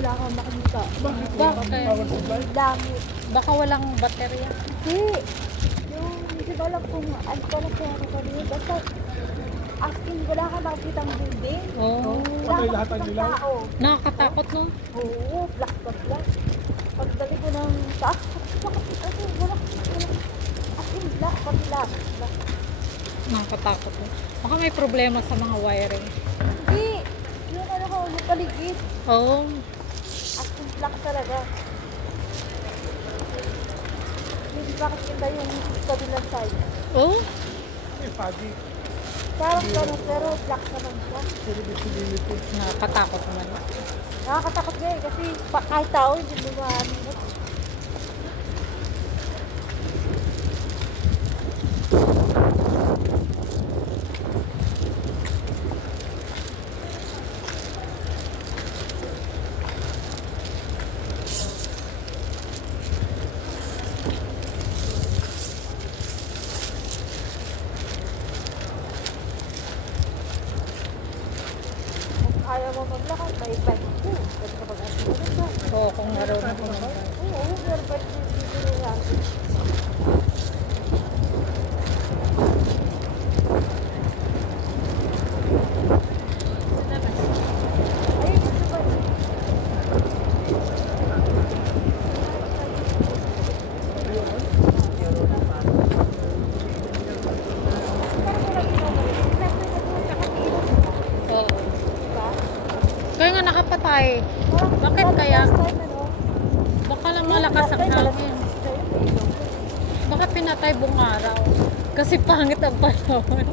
wala kang makikita. Bakit? Power supply? Dami. Baka walang baterya. Hindi. Yung, hindi ko alam kung ano ko alam kung ano kanina. Basta, as in, wala kang makikita ang building. Oo. Wala Patay kang lahat ang makikita ilaw? tao. Nakakatakot, no? Oo, black na black. Pagdali ko ng taas, kasi wala, as in, black, pati black. Nakakatakot, no? Baka may problema sa mga wiring. Hindi. Yung ano ko, yung paligid. Oo. As in, black talaga. Hindi pa kita yung kabilang side. Oo? May foggy. Parang gano'n, pero black naman siya. Puro visibility. Nakakatakot naman. Nakakatakot nga eh, kasi kahit tao, hindi mo maaaminat. Kung ayaw mo maglakad, may bike ko. Pwede ka mag-asino ka. Oo, kung marunong ko naman. Oo, pero bike ko yung dito natin. Ayun yung sa bike. Oo. Kaya nga nakapatay. Bakit kaya? Baka lang malakas ang hangin. Baka pinatay buong araw. Kasi pangit ang panahon.